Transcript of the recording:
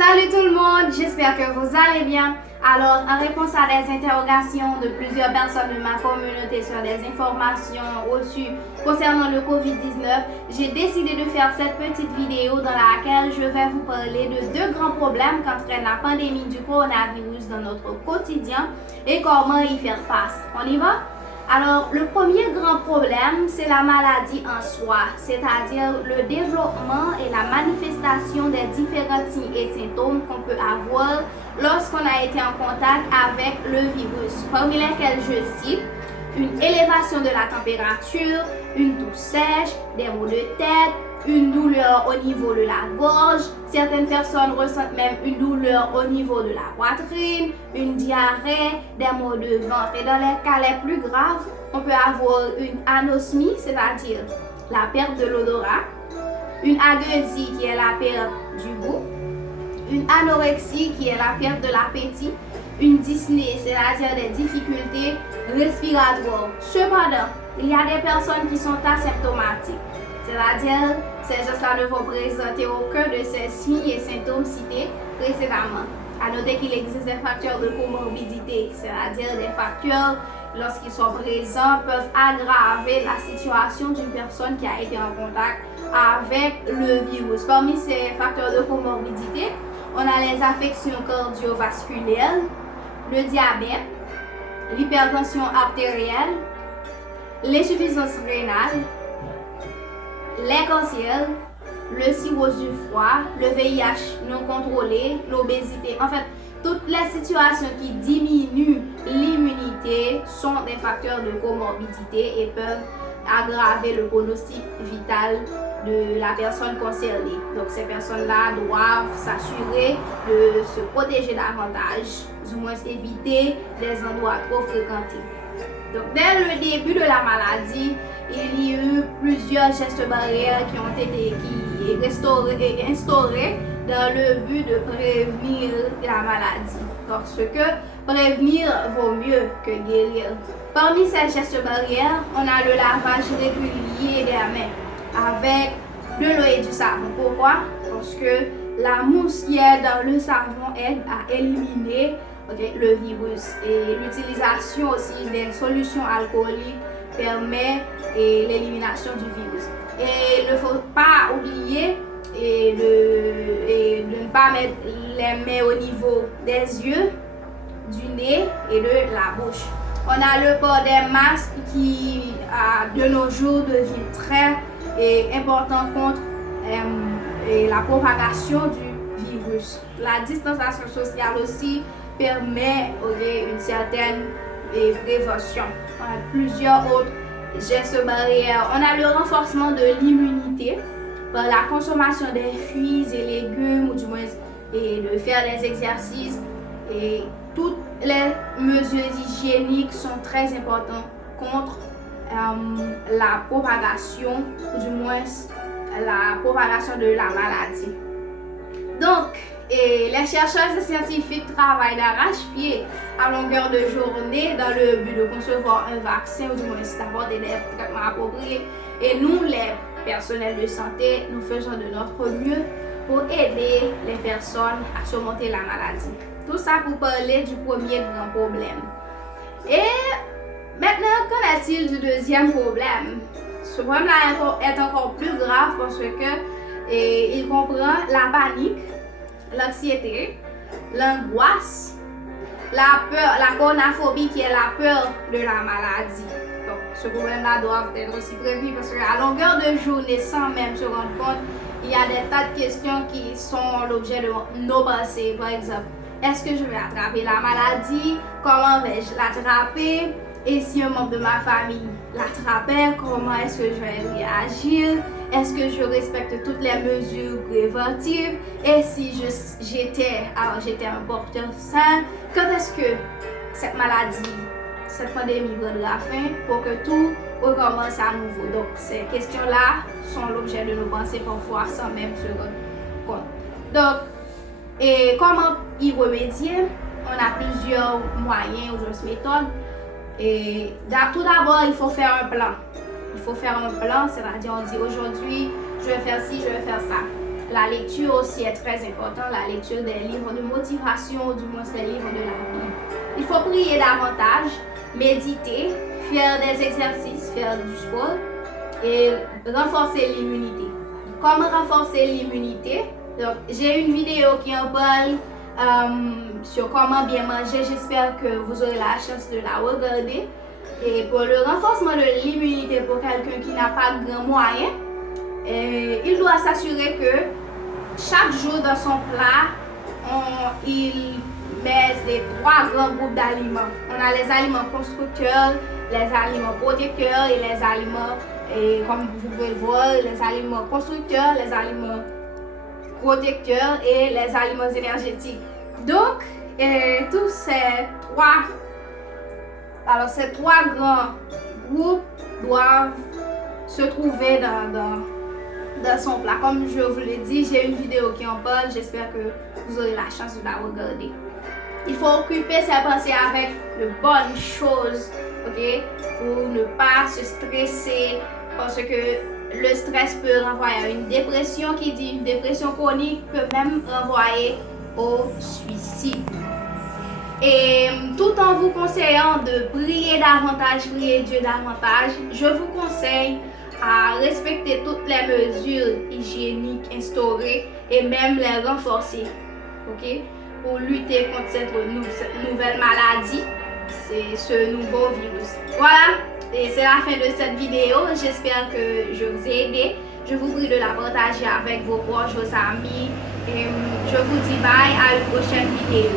Salut tout le monde, j'espère que vous allez bien. Alors, en réponse à des interrogations de plusieurs personnes de ma communauté sur des informations reçues concernant le COVID-19, j'ai décidé de faire cette petite vidéo dans laquelle je vais vous parler de deux grands problèmes qu'entraîne la pandémie du coronavirus dans notre quotidien et comment y faire face. On y va? Alors, le premier grand problème, c'est la maladie en soi, c'est-à-dire le développement et la manifestation des différents signes et symptômes qu'on peut avoir lorsqu'on a été en contact avec le virus, parmi lesquels je cite une élévation de la température, une toux sèche, des maux de tête, une douleur au niveau de la gorge, certaines personnes ressentent même une douleur au niveau de la poitrine, une diarrhée, des maux de ventre. Et dans les cas les plus graves, on peut avoir une anosmie, c'est-à-dire la perte de l'odorat, une agueusie qui est la perte du goût, une anorexie qui est la perte de l'appétit, une dyspnée, c'est-à-dire des difficultés respiratoires. Cependant, il y a des personnes qui sont asymptomatiques, c'est-à-dire ces gens-là ne vont présenter aucun de ces signes et symptômes cités précédemment. À noter qu'il existe des facteurs de comorbidité, c'est-à-dire des facteurs lorsqu'ils sont présents peuvent aggraver la situation d'une personne qui a été en contact avec le virus. Parmi ces facteurs de comorbidité, on a les affections cardiovasculaires, le diabète, l'hypertension artérielle, l'insuffisance rénale, les cancers, le cirrhose du foie, le VIH non contrôlé, l'obésité. En fait, toutes les situations qui diminuent l'immunité sont des facteurs de comorbidité et peuvent aggraver le pronostic vital de la personne concernée. Donc ces personnes-là doivent s'assurer de se protéger davantage, du moins éviter des endroits trop fréquentés. Donc dès le début de la maladie, il y a eu plusieurs gestes barrières qui ont été instaurés dans le but de prévenir la maladie. Parce que prévenir vaut mieux que guérir. Parmi ces gestes barrières, on a le lavage régulier des mains avec de l'eau et du savon. Pourquoi? Parce que la mousse qui est dans le savon aide à éliminer le virus. Et l'utilisation aussi des solutions alcooliques permet l'élimination du virus. Et il ne faut pas oublier de ne pas mettre les mains au niveau des yeux, du nez et de la bouche. On a le port des masques qui, de nos jours, devient très important contre la propagation du virus. La distanciation sociale aussi permet une certaine prévention. On a plusieurs autres gestes barrières. On a le renforcement de l'immunité par la consommation des fruits et légumes, ou du moins de faire des exercices. Et toutes les mesures hygiéniques sont très importantes contre la propagation, ou du moins la propagation de la maladie. Donc, les chercheurs et scientifiques travaillent d'arrache-pied à longueur de journée dans le but de concevoir un vaccin, ou du moins d'apporter des traitements appropriés. Et nous, les personnels de santé, nous faisons de notre mieux pour aider les personnes à surmonter la maladie. Tout ça pour parler du premier grand problème. Et maintenant, qu'en est-il du deuxième problème? Ce problème-là est encore plus grave parce que il comprend la panique, l'anxiété, l'angoisse, la peur, la coronaphobie qui est la peur de la maladie. Donc, ce problème-là doit être aussi prévu parce qu'à longueur de journée, sans même se rendre compte, il y a des tas de questions qui sont l'objet de nos pensées. Par exemple, est-ce que je vais attraper la maladie? Comment vais-je l'attraper? Et si un membre de ma famille l'attrapait, comment est-ce que je vais réagir? Est-ce que je respecte toutes les mesures préventives? Et si j'étais un porteur sain, quand est-ce que cette maladie, cette pandémie prendra fin pour que tout recommence à nouveau? Donc ces questions-là sont l'objet de nos pensées parfois sans même se rendre compte. Donc, et comment y remédier? On a plusieurs moyens ou méthodes. Et tout d'abord, il faut faire un plan. Il faut faire un plan, c'est-à-dire on dit aujourd'hui, je vais faire ci, je vais faire ça. La lecture aussi est très importante, la lecture des livres de motivation, du moins des livres de la Bible. Il faut prier davantage, méditer, faire des exercices, faire du sport et renforcer l'immunité. Comment renforcer l'immunité? Donc, j'ai une vidéo qui en parle sur comment bien manger. J'espère que vous aurez la chance de la regarder. Et pour le renforcement de l'immunité pour quelqu'un qui n'a pas grand moyen, il doit s'assurer que chaque jour dans son plat, il met les 3 grands groupes d'aliments. On a les aliments constructeurs, les aliments protecteurs et les aliments, comme vous pouvez le voir, les aliments constructeurs, les aliments protecteurs et les aliments énergétiques. Donc, tous ces 3 grands groupes doivent se trouver dans son plat. Comme je vous l'ai dit, j'ai une vidéo qui en parle. J'espère que vous aurez la chance de la regarder. Il faut occuper ses pensées avec de bonnes choses, ok? Pour ne pas se stresser, parce que le stress peut renvoyer à une dépression, qui dit une dépression chronique peut même renvoyer au suicide. Et tout en vous conseillant de prier davantage, prier Dieu davantage, je vous conseille à respecter toutes les mesures hygiéniques instaurées et même les renforcer, ok? Pour lutter contre cette nouvelle maladie, c'est ce nouveau virus. Voilà, et c'est la fin de cette vidéo. J'espère que je vous ai aidé. Je vous prie de la partager avec vos proches, vos amis. Et je vous dis bye à une prochaine vidéo.